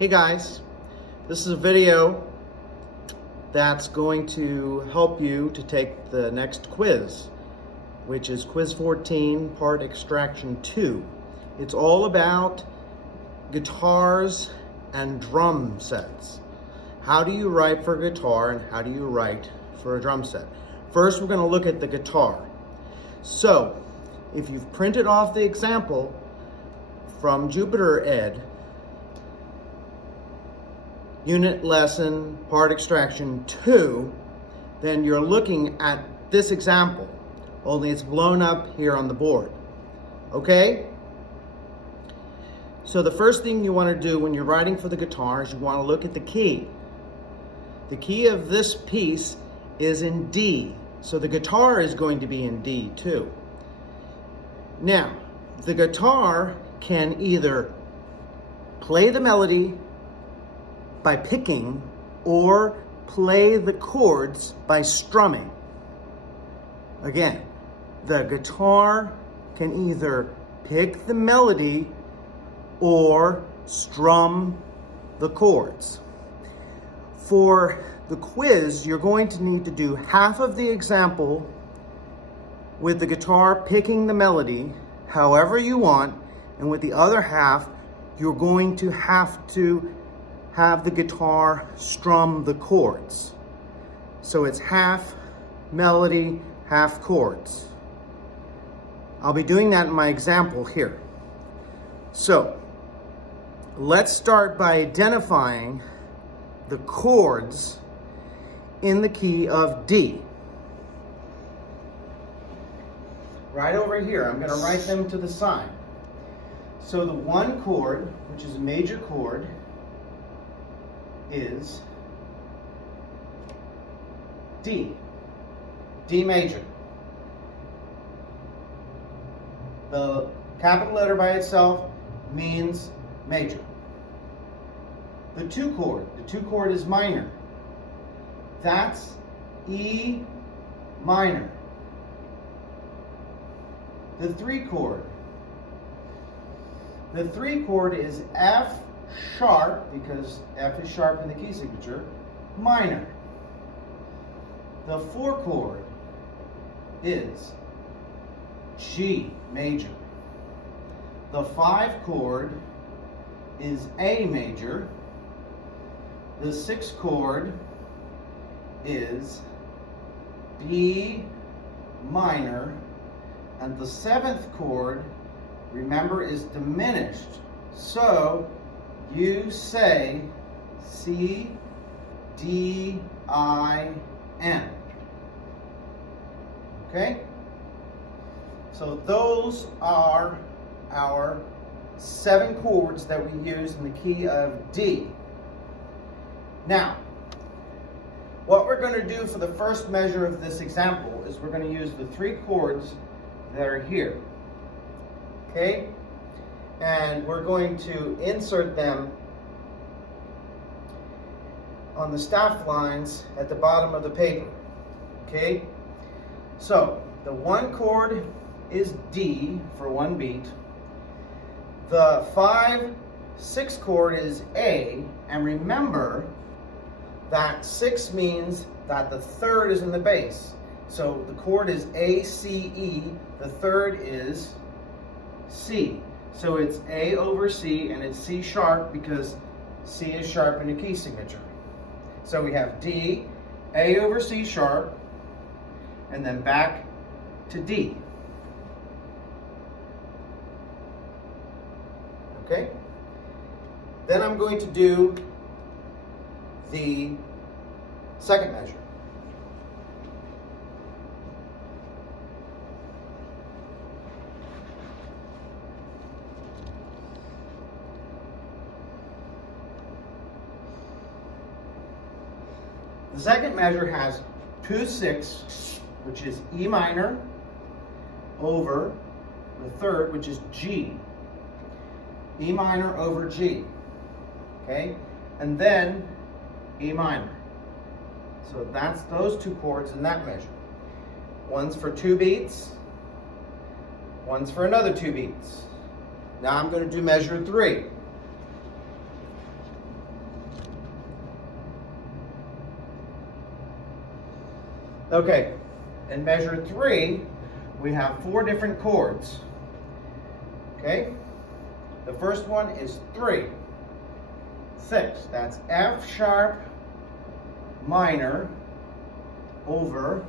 Hey guys, this is a video that's going to help you to take the next quiz, which is quiz 14, part extraction 2. It's all about guitars and drum sets. How do you write for a guitar and how do you write for a drum set? First, we're going to look at the guitar. So, if you've printed off the example from Jupiter Ed, unit lesson, part extraction 2, then you're looking at this example, only it's blown up here on the board. Okay? So the first thing you want to do when you're writing for the guitar is you want to look at the key. The key of this piece is in D, so the guitar is going to be in D too. Now, the guitar can either play the melody by picking or play the chords by strumming. Again, the guitar can either pick the melody or strum the chords. For the quiz, you're going to need to do half of the example with the guitar picking the melody however you want, and with the other half, you're going to have the guitar strum the chords. So it's half melody, half chords. I'll be doing that in my example here. So let's start by identifying the chords in the key of D. Right over here, I'm going to write them to the side. So the one chord, which is a major chord, is D, D major. The capital letter by itself means major. The two chord is minor. That's E minor. The three chord is F sharp, because F is sharp in the key signature, minor. The four chord is G major. The five chord is A major. The six chord is B minor. And the seventh chord, remember, is diminished. So you say C, D, I, N. Okay? So those are our 7 chords that we use in the key of D. Now, what we're going to do for the first measure of this example is we're going to use the 3 chords that are here. Okay? And we're going to insert them on the staff lines at the bottom of the paper. Okay? So, the one chord is D for one beat. The 5/6 chord is A, and remember that 6 means that the third is in the bass. So the chord is A, C, E, the third is C. So it's A over C, and it's C sharp because C is sharp in the key signature. So we have D, A over C sharp, and then back to D. Okay? Then I'm going to do the second measure. The second measure has 2/6, which is E minor, over the third, which is G. E minor over G. Okay? And then E minor. So that's those 2 chords in that measure. One's for 2 beats, one's for another 2 beats. Now I'm going to do measure 3. Okay, in measure 3, we have 4 different chords. Okay, the first one is 3, 6. That's F sharp minor over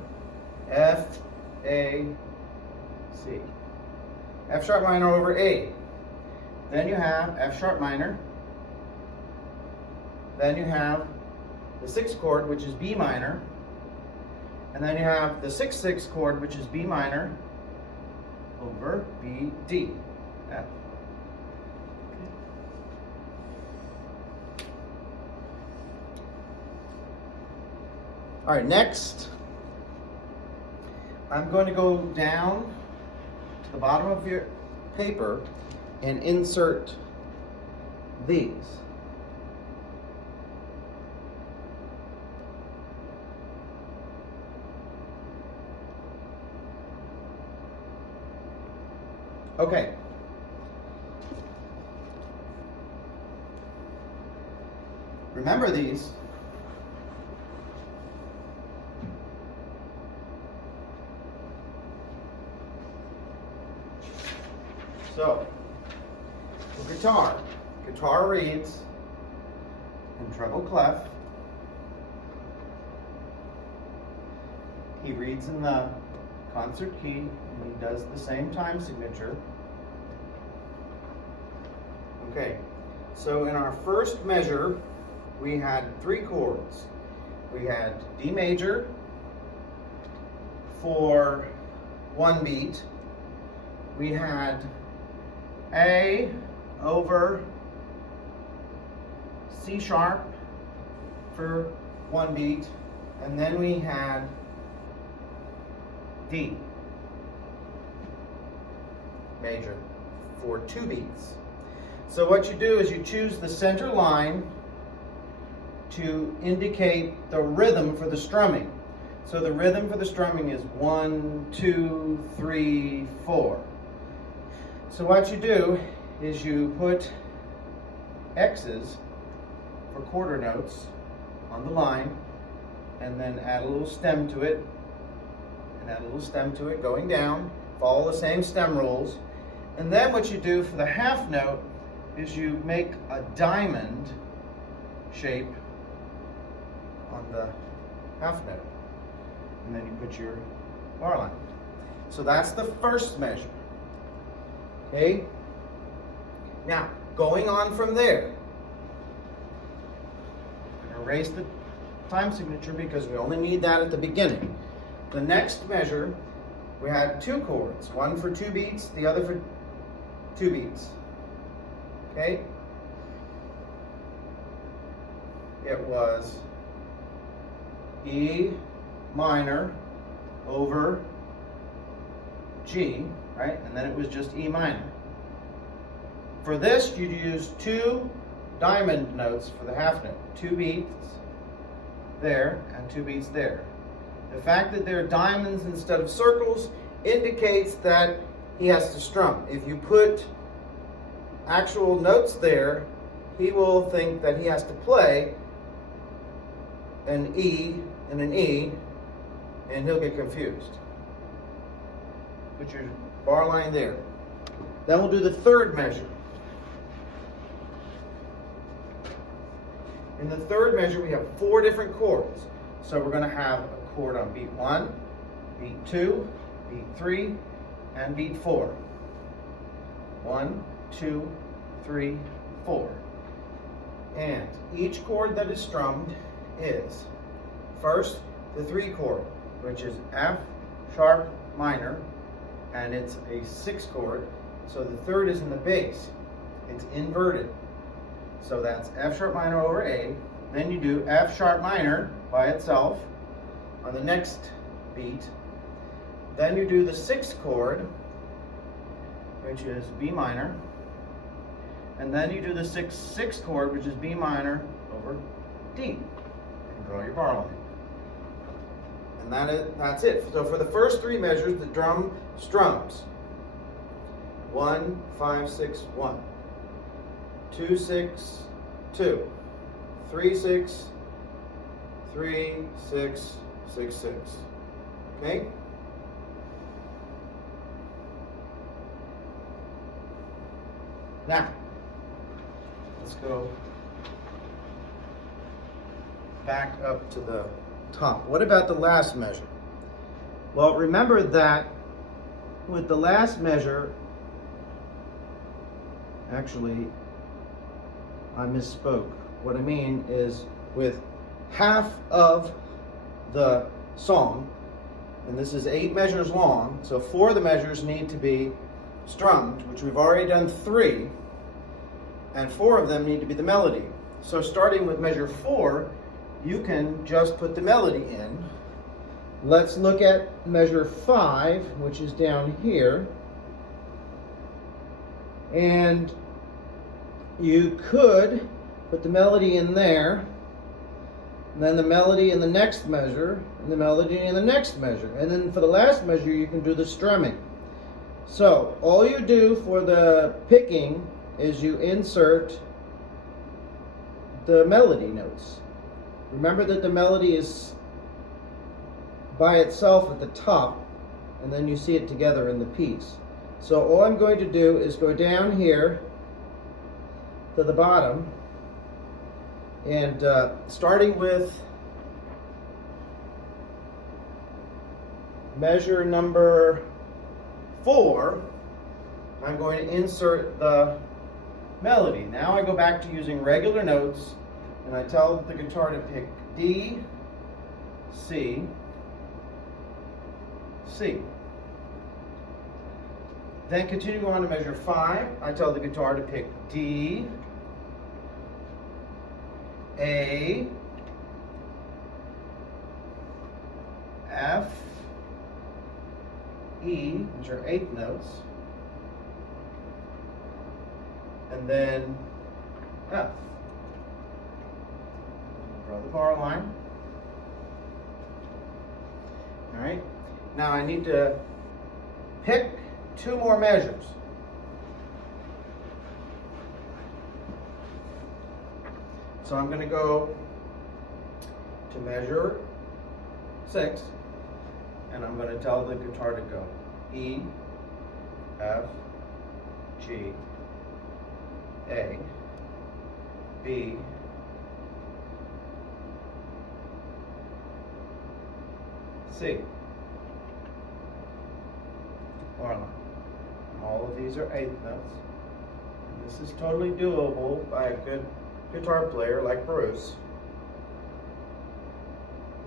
F, A, C. F sharp minor over A. Then you have F sharp minor. Then you have the 6th chord, which is B minor. And then you have the 6/6 chord, which is B minor over B, D. F. All right, next, I'm going to go down to the bottom of your paper and insert these. Okay. Remember these. So, the guitar reads in treble clef. He reads in the concert key, and he does the same time signature. Okay, so in our first measure, we had 3 chords. We had D major for 1 beat. We had A over C sharp for 1 beat. And then we had D major for 2 beats. So what you do is you choose the center line to indicate the rhythm for the strumming. So the rhythm for the strumming is 1, 2, 3, 4. So what you do is you put X's for quarter notes on the line, and then add a little stem to it, and add a little stem to it going down. Follow the same stem rules. And then what you do for the half note is you make a diamond shape on the half note. And then you put your bar line. So that's the first measure. Okay? Now, going on from there, I'm going to erase the time signature because we only need that at the beginning. The next measure, we had 2 chords, one for 2 beats, the other for 2 beats. Okay? It was E minor over G, right? And then it was just E minor. For this, you'd use 2 diamond notes for the half note. 2 beats there and 2 beats there. The fact that they're diamonds instead of circles indicates that he has to strum. If you put actual notes there, he will think that he has to play an E and an E, and he'll get confused. Put your bar line there. Then we'll do the third measure. In the third measure, we have 4 different chords. So we're going to have a chord on beat 1, beat 2, beat 3, and beat 4. 1, 2, 3, 4. And each chord that is strummed is first the 3 chord, which is F sharp minor, and it's a 6 chord. So the third is in the bass. It's inverted. So that's F sharp minor over A. Then you do F sharp minor by itself on the next beat. Then you do the 6th chord, which is B minor. And then you do the 6th chord, which is B minor over D. And draw your bar line. And that's it. So for the first 3 measures, the drum strums 1, 5, 6, 1. 2, 6, 2. 3, 6, 3, 6, 6, 6. Okay? Now, let's go back up to the top. What about the last measure? Well, remember that with the last measure, actually, I misspoke. What I mean is with half of the song, and this is 8 measures long, so 4 of the measures need to be strummed, which we've already done 3, and 4 of them need to be the melody. So starting with measure 4, you can just put the melody in. Let's look at measure 5, which is down here. And you could put the melody in there, and then the melody in the next measure, and the melody in the next measure. And then for the last measure, you can do the strumming. So all you do for the picking is you insert the melody notes. Remember that the melody is by itself at the top, and then you see it together in the piece. So all I'm going to do is go down here to the bottom, and starting with measure number 4, I'm going to insert the melody. Now I go back to using regular notes, and I tell the guitar to pick D, C, C. Then continue on to measure 5. I tell the guitar to pick D, A, F, E, which are 8th notes, and then F. Draw the bar line. All right. Now I need to pick 2 more measures. So I'm going to go to measure 6, and I'm going to tell the guitar to go E, F, G, A, B, C. Bar line. All of these are 8th notes. And this is totally doable by a good guitar player like Bruce.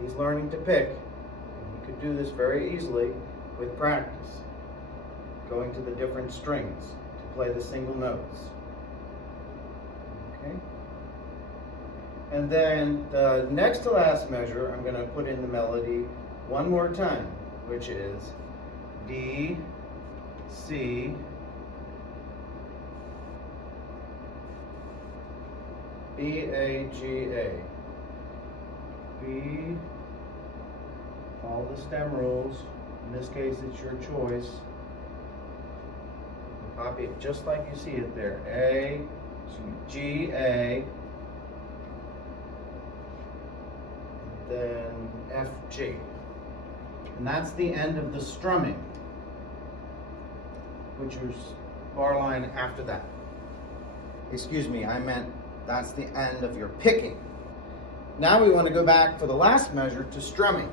He's learning to pick. And he could do this very easily with practice, going to the different strings to play the single notes. Okay? And then the next to last measure, I'm going to put in the melody one more time, which is D, C, B, A, G, A. B, follow the stem rules. In this case, it's your choice. You copy it just like you see it there. A, G, A, then F, G. And that's the end of the strumming, which is bar line after that. Excuse me, I meant that's the end of your picking. Now we want to go back for the last measure to strumming.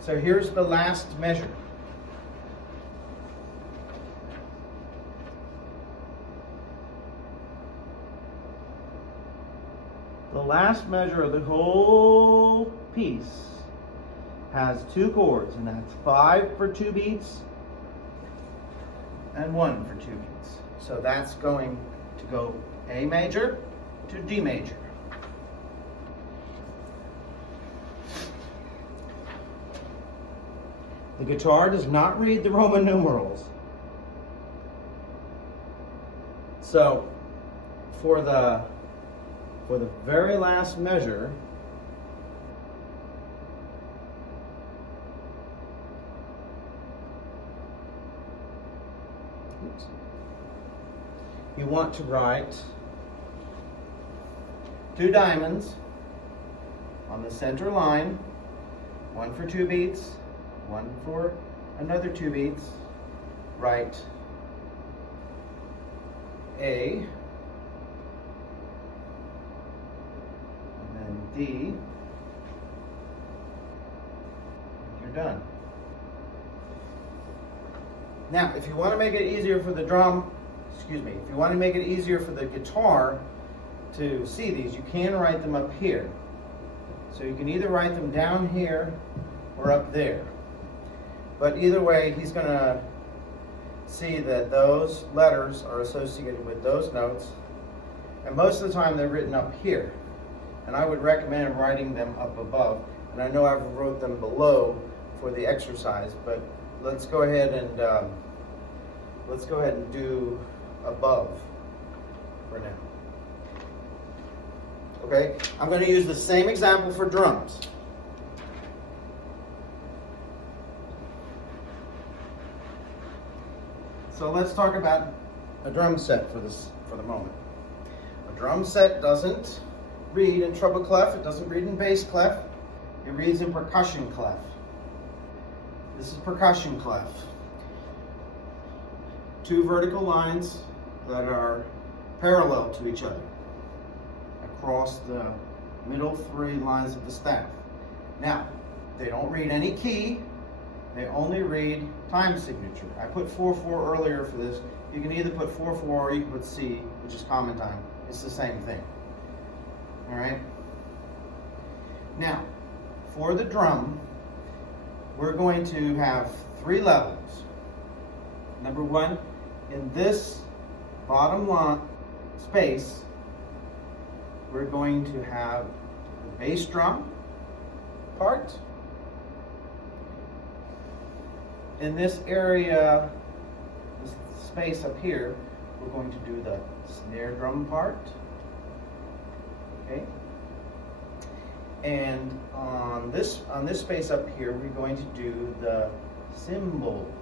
So here's the last measure. The last measure of the whole piece has 2 chords, and that's 5 for 2 beats and 1 for 2 beats. So that's going to go A major to D major. The guitar does not read the Roman numerals. So for the very last measure, you want to write 2 diamonds on the center line, 1 for 2 beats 1 for another 2 beats, write A, and then D, and you're done. Now, if you want to make it easier for the if you want to make it easier for the guitar to see these, you can write them up here. So you can either write them down here or up there. But either way, he's going to see that those letters are associated with those notes. And most of the time they're written up here. And I would recommend writing them up above. And I know I've wrote them below for the exercise, but let's go ahead and do above for now. Okay, I'm going to use the same example for drums. So let's talk about a drum set for the moment. A drum set doesn't read in treble clef, it doesn't read in bass clef, it reads in percussion clef. This is percussion clef. 2 vertical lines that are parallel to each other across the middle 3 lines of the staff. Now, they don't read any key, they only read time signature. I put 4/4 earlier for this. You can either put 4/4 or you can put C, which is common time. It's the same thing. All right? Now, for the drum, we're going to have 3 levels. Number 1, in this bottom line space, we're going to have the bass drum part. In this area, this space up here, we're going to do the snare drum part. Okay? And on this space up here, we're going to do the cymbals.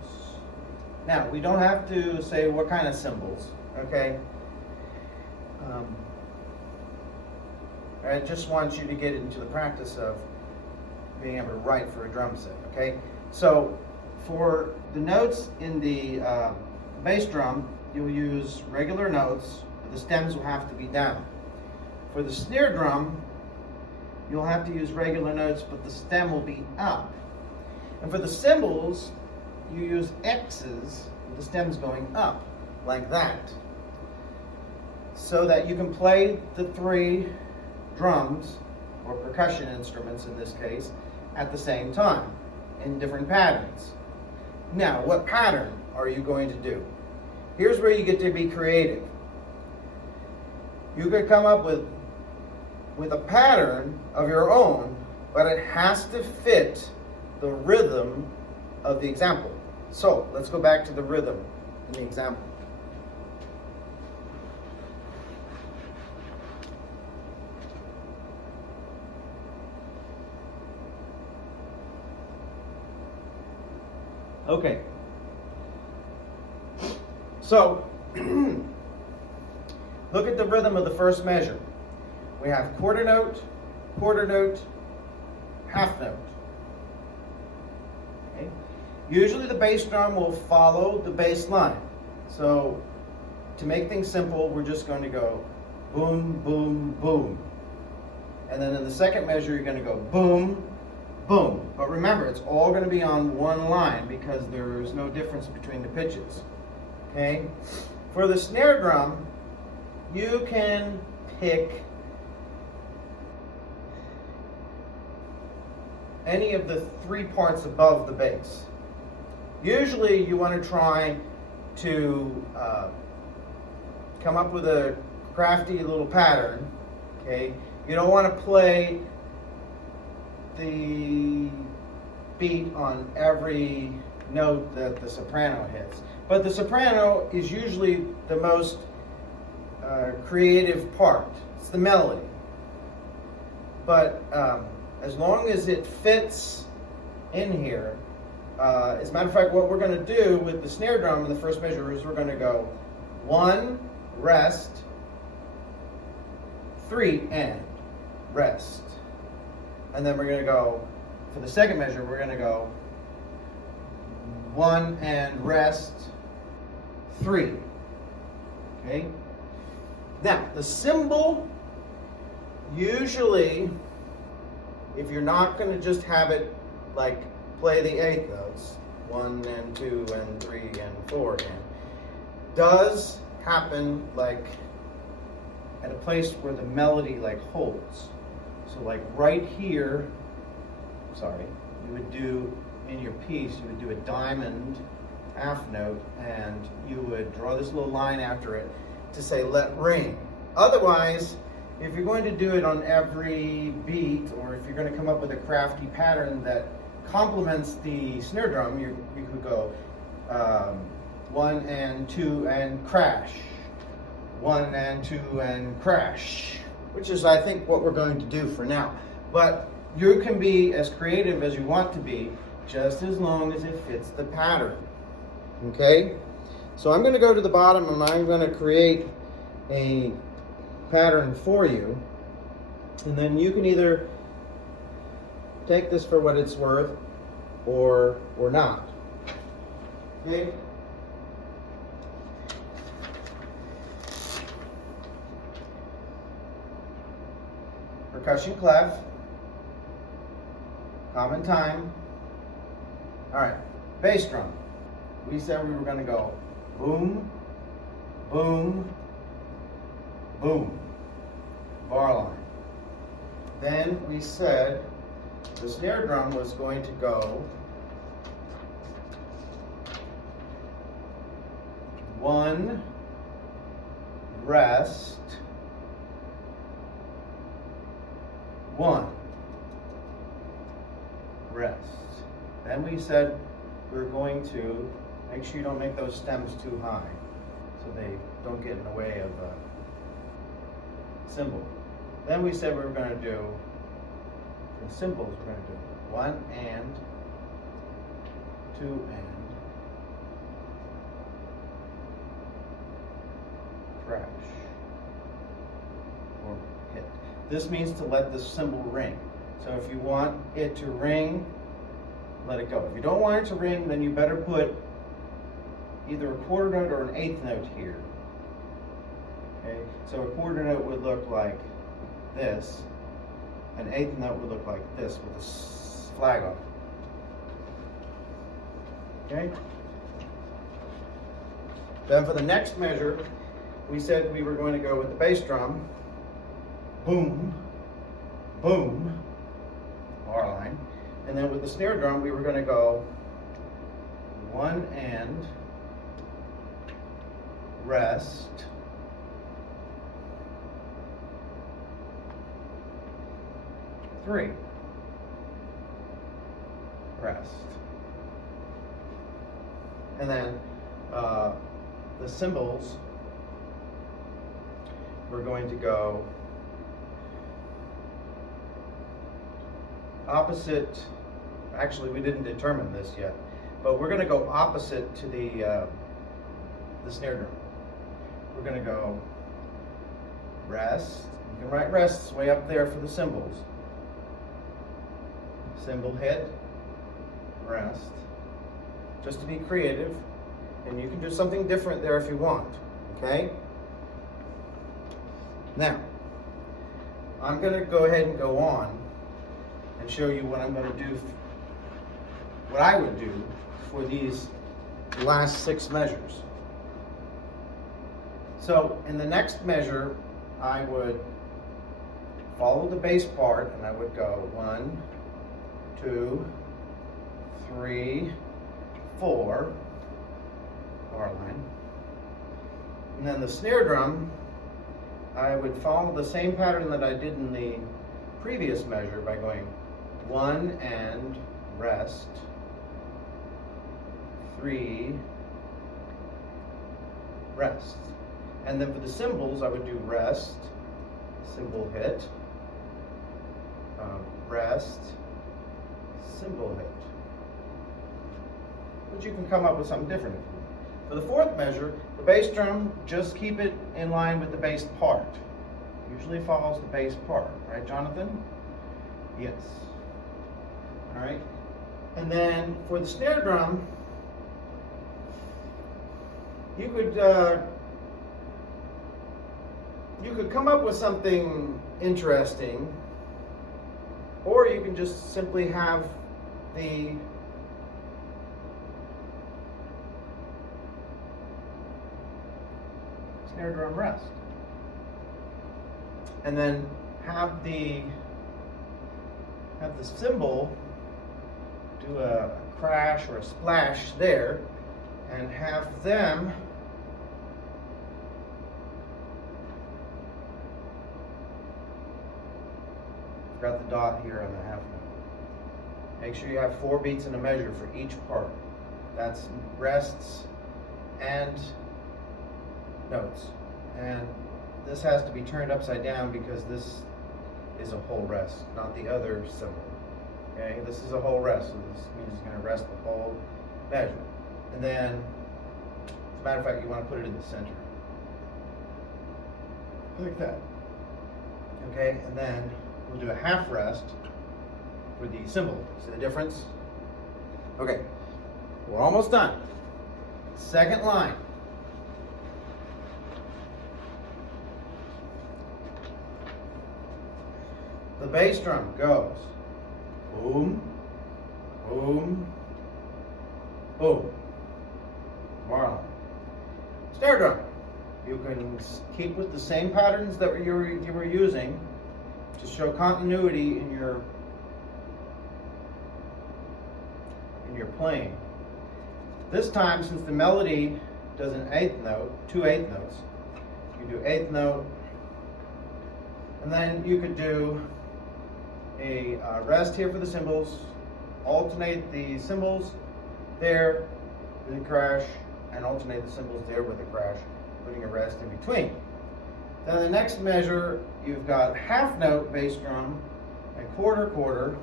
Now, we don't have to say what kind of cymbals, okay? I just want you to get into the practice of being able to write for a drum set, okay? So, for the notes in the bass drum, you'll use regular notes, but the stems will have to be down. For the snare drum, you'll have to use regular notes, but the stem will be up. And for the cymbals, you use X's with the stems going up, like that. So that you can play the 3 drums, or percussion instruments in this case, at the same time, in different patterns. Now, what pattern are you going to do? Here's where you get to be creative. You could come up with a pattern of your own, but it has to fit the rhythm of the example. So, let's go back to the rhythm in the example. Okay. So, look at the rhythm of the first measure. We have quarter note, half note. Okay. Usually the bass drum will follow the bass line. So, to make things simple, we're just going to go boom, boom, boom. And then in the second measure, you're going to go boom, boom. But remember, it's all going to be on one line because there's no difference between the pitches. Okay? For the snare drum, you can pick any of the 3 parts above the bass. Usually you want to try to come up with a crafty little pattern. Okay? You don't want to play the beat on every note that the soprano hits. But the soprano is usually the most creative part. It's the melody. But as long as it fits in here, as a matter of fact, what we're going to do with the snare drum in the first measure is we're going to go 1, rest, 3, and rest. And then we're going to go, for the second measure, we're going to go 1 and rest 3. Okay? Now, the cymbal, usually, if you're not going to just have it like play the eighth notes, 1 and 2 and 3 and 4 and, does happen like at a place where the melody like holds. So like right here, you would do in your piece, you would do a diamond half note and you would draw this little line after it to say let ring. Otherwise, if you're going to do it on every beat, or if you're going to come up with a crafty pattern that complements the snare drum, you could go 1 and 2 and crash, 1 and 2 and crash, which is I think what we're going to do for now. But you can be as creative as you want to be, just as long as it fits the pattern. Okay? So I'm going to go to the bottom and I'm going to create a pattern for you, and then you can either take this for what it's worth or not. Okay? Percussion clef, common time. All right, bass drum. We said we were going to go boom, boom, boom, bar line. Then we said the snare drum was going to go 1, rest, 1, rest. Then we said we're going to make sure you don't make those stems too high so they don't get in the way of the cymbal. Then we said we were going to do, for the cymbals, we're going to do 1 and, 2 and, crash, or hit. This means to let the cymbal ring. So if you want it to ring, let it go. If you don't want it to ring, then you better put either a quarter note or an eighth note here. Okay, so a quarter note would look like this. An eighth note would look like this with a flag on it. Okay? Then for the next measure, we said we were going to go with the bass drum. Boom, boom, bar line. And then with the snare drum, we were going to go 1 and, rest, 3, rest. And then the cymbals, we're going to go opposite. Actually, we didn't determine this yet, but we're going to go opposite to the snare drum. We're going to go rest. You can write rests way up there for the cymbals. Cymbal hit, rest, just to be creative, and you can do something different there if you want, okay? Now, I'm going to go ahead and go on and show you what I'm going to do, what I would do for these last 6 measures. So in the next measure, I would follow the bass part and I would go 1, 2, 3, 4, bar line. And then the snare drum, I would follow the same pattern that I did in the previous measure by going 1 and rest, 3, rest. And then for the cymbals, I would do rest, cymbal hit, rest, cymbal hit. But you can come up with something different. For the 4th measure, the bass drum, just keep it in line with the bass part. Usually follows the bass part, right, Jonathan? Yes. All right. And then for the snare drum, you could come up with something interesting, or you can just simply have the snare drum rest, and then have the cymbal do a crash or a splash there, and have them got the dot here on the half note. Make sure you have 4 beats in a measure for each part. That's rests and notes. And this has to be turned upside down because this is a whole rest, not the other symbol. Okay, this is a whole rest, so this means it's going to rest the whole measure. And then, as a matter of fact, you want to put it in the center. Like that. Okay, and then we'll do a half rest for the cymbal. See the difference? Okay, we're almost done. Second line. The bass drum goes boom, boom, boom. Bar line. Snare drum. You can keep with the same patterns that you were using to show continuity in your playing. This time, since the melody does an 8th note, 2 8th notes, you do 8th note, and then you could do a rest here for the cymbals, alternate the cymbals there with a crash, and alternate the cymbals there with a crash, putting a rest in between. Then the next measure, you've got half note bass drum and quarter, quarter,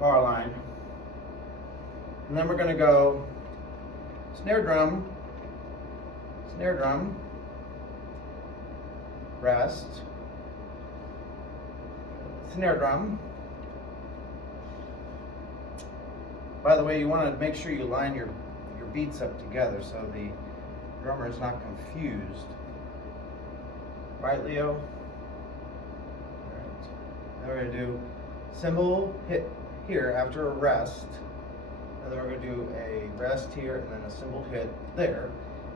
bar line. And then we're going to go snare drum, rest, snare drum. By the way, you want to make sure you line your beats up together so the drummer is not confused. Right, Leo? All right. Then we're going to do cymbal hit here after a rest. And then we're going to do a rest here and then a cymbal hit there.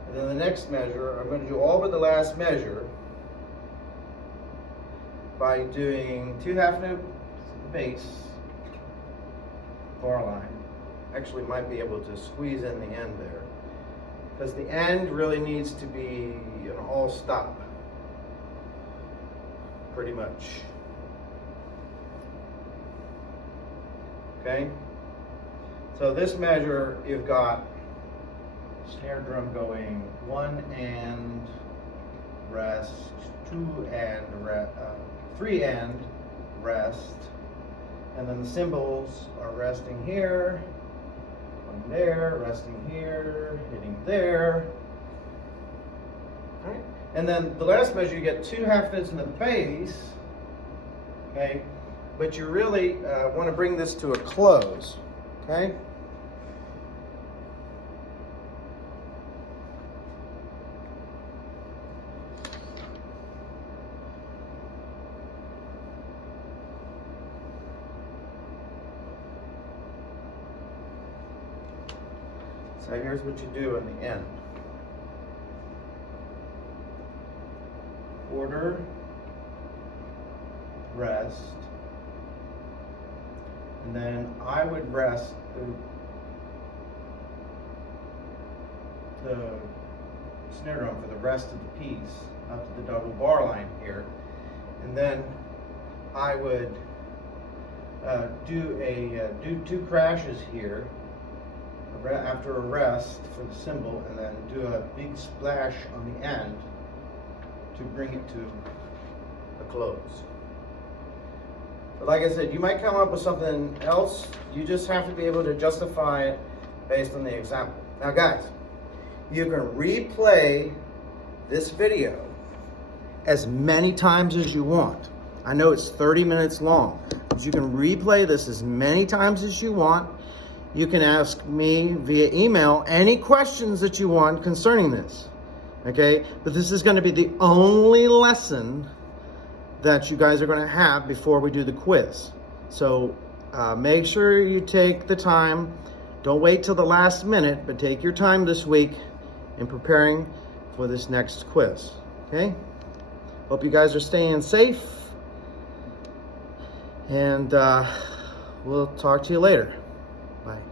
And then the next measure, I'm going to do all but the last measure by doing 2 half note bass, bar line. Actually might be able to squeeze in the end there, because the end really needs to be an all stop, pretty much. Okay, so this measure, you've got snare drum going 1 and rest, 2 and 3 and rest, and then the cymbals are resting here, there, resting here, hitting there. All right. And then the last measure, you get 2 half notes in the bass, okay? But you really want to bring this to a close, okay? So here's what you do in the end. Quarter, rest, and then I would rest the snare drum for the rest of the piece up to the double bar line here, and then I would do 2 crashes here after a rest for the cymbal, and then do a big splash on the end to bring it to a close. But like I said, you might come up with something else. You just have to be able to justify it based on the example. Now guys, you can replay this video as many times as you want. I know it's 30 minutes long, but you can replay this as many times as you want. you can ask me via email any questions that you want concerning this. Okay? But this is going to be the only lesson that you guys are going to have before we do the quiz. So make sure you take the time. Don't wait till the last minute, but take your time this week in preparing for this next quiz. Okay? Hope you guys are staying safe. And we'll talk to you later. Bye.